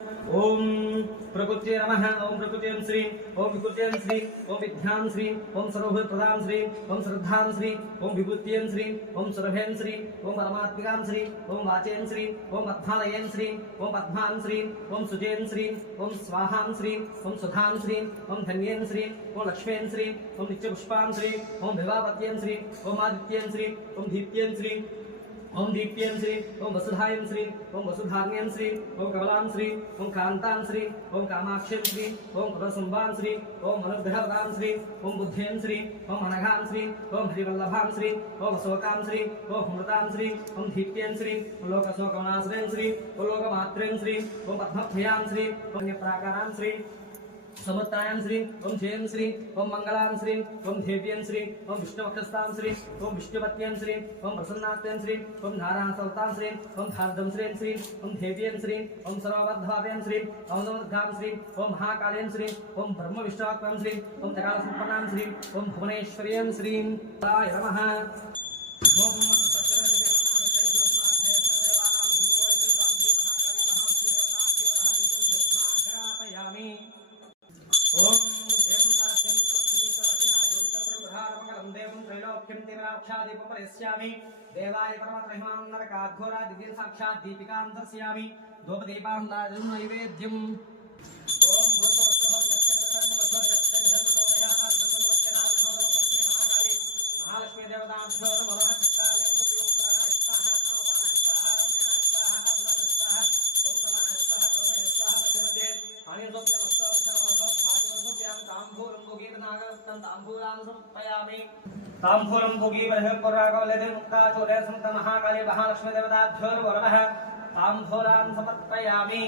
ओम प्रकृते नमः। ओम प्रकृते श्री ओम विकृते श्री ओम विद्यां श्री ओम सर्वभूत प्रदां श्री ओम श्रद्धां श्री ओम विभूतिं श्री ओम सर्वें श्री ओम परमात्मिकां श्री ओम वाचें श्री ओम पद्मालयें श्री ओम पद्मां श्री ओम सुजें श्री ओम स्वाहां श्री ओम सुधां श्री ओम धन्यें श्री ओम लक्ष्मीं श्री ओम नित्यपुष्पां श्री ओम विवापत्यं श्री ओम आदित्यं श्री ओम दीप्त्यं श्री ओम दीप्यं श्री ओम वसुधायं श्री ओम वसुधान्यं श्री ओम कमलां श्री ओम कांतां श्री ओम कामाक्षं श्री ओम कुलसुम्बां श्री ओम अनुग्रहप्रदां श्री ओम बुद्ध्यं श्री ओम अनघां श्री ओम हरिवल्लभां श्री ओम अशोकां श्री ओम अमृतां श्री ओम दीप्यं श्री ओम लोकशोकनाशनं श्री ओम लोकमात्रं श्री ओम पद्मभयां श्री ओम प्राकारां श्री समुत्तायं श्री ओम जयं श्री ओम मंगलां श्री ओम देव्यं श्री ओम विष्णुवक्षस्थां श्री ओम विष्णुपत्यं श्री ओम प्रसन्नात्यं श्री ओम नारायणसौतां श्री ओम धार्दं श्री ओम देव्यं श्री ओम सर्वबद्धभाव्यं श्री ओम नमोद्घां श्री ओम महाकाल्यं श्री ओम ब्रह्म विष्णुत्वं श्री ओम तकालसम्पन्नां श्री ओम भुवनेश्वर्यं श्री राय नमः। ओम ओम देवं साध्यं कृष्णविष्णुवचना ज्योतिर्प्रभारमकरं देवं त्रैलोक्यं तिराक्षादीपमर्पयामि देवाय परमत्रहिमां नरकाघोरा दिव्यं साक्षात् दीपिकां दर्शयामि धूपदीपां दानं नैवेद्यम्। ओम महालक्ष्मी देवताभ्यो नमः। तांबूलं भोगी बृहत्परागवलदे मुक्ताचोरे समत महाकाली महालक्ष्मी देवताभ्यो नमः। तांबूलान् समर्पयामि।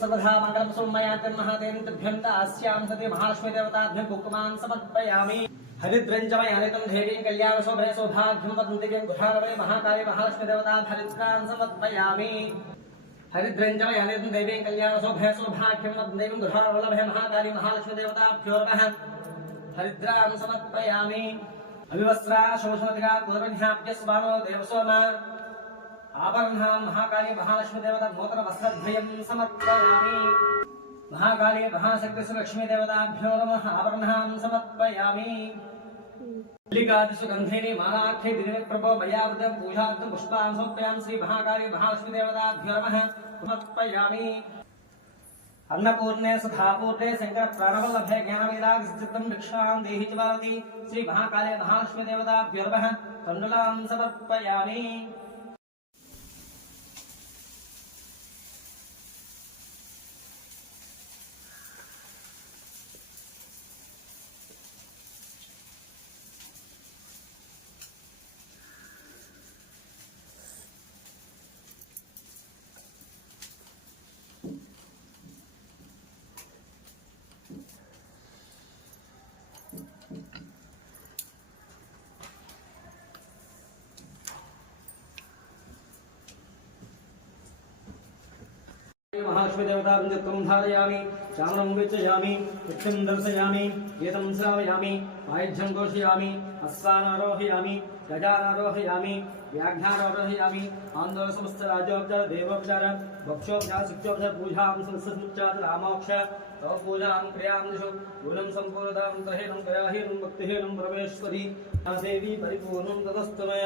सर्वधा मंगलम सोमयान्तं महादेवताभ्यं दास्यां सति महालक्ष्मी देवताभ्यं कुकुमान् समर्पयामि। हरिद्रञ्जमयानितं देवीं कल्याणशोभे सौभाग्यं वदन्तिं गुहारवे महाकाली महालक्ष्मी देवताभ्यं हरिद्रान् समर्पयामि। हरिद्रञ्जमयानितं देवीं कल्याणशोभे सौभाग्यं वदन्तिं गुहारवे महाकाली महालक्ष्मी देवताभ्यो नमः। हरिद्रान् समर्पयामि। अविवस्त्रा शोषमतिका पूर्वज्ञाप्यस्वानो देवसोमा आभरणा महाकाली महालक्ष्मी देवता नूतन वस्त्रद्वयं समर्पयामि। महाकाली महाशक्ति लक्ष्मी देवताभ्यो नमः। आभरणान् समर्पयामि। मल्लिकादिषु गन्धेनि मालाख्ये दिनप्रभो मयावृतं पूजार्थं पुष्पान् समर्पयामि। श्री महाकाली महालक्ष्मी देवताभ्यो नमः समर्पयामि। अन्नपूर्णे सुधापूर्णे शंकर प्राणवल्लभे ज्ञानवेदागसिद्धं भिक्षां देहि च भारती। श्री महाकाली महालक्ष्मी देवताभ्यो नमः तण्डुलान् समर्पयामि। महालक्ष्मी देवताभ्यं धारयामि। चामरं वेचयामि। वृक्षं दर्शयामि। एतं श्रावयामि। आयुध्यं घोषयामि। अश्वानारोहयामि। गजानारोहयामि। व्याघ्रानारोहयामि। आन्दोलन समस्त राज्योपचार देवोपचार भक्षोपचार शिक्षोपचार पूजां संस्कृतोपचार रामोक्ष तव पूजां क्रियां दिशो पूर्णं सम्पूर्णतां तहेनं गयाहीनं भक्तिहीनं परमेश्वरी देवी परिपूर्णं ततस्तमे।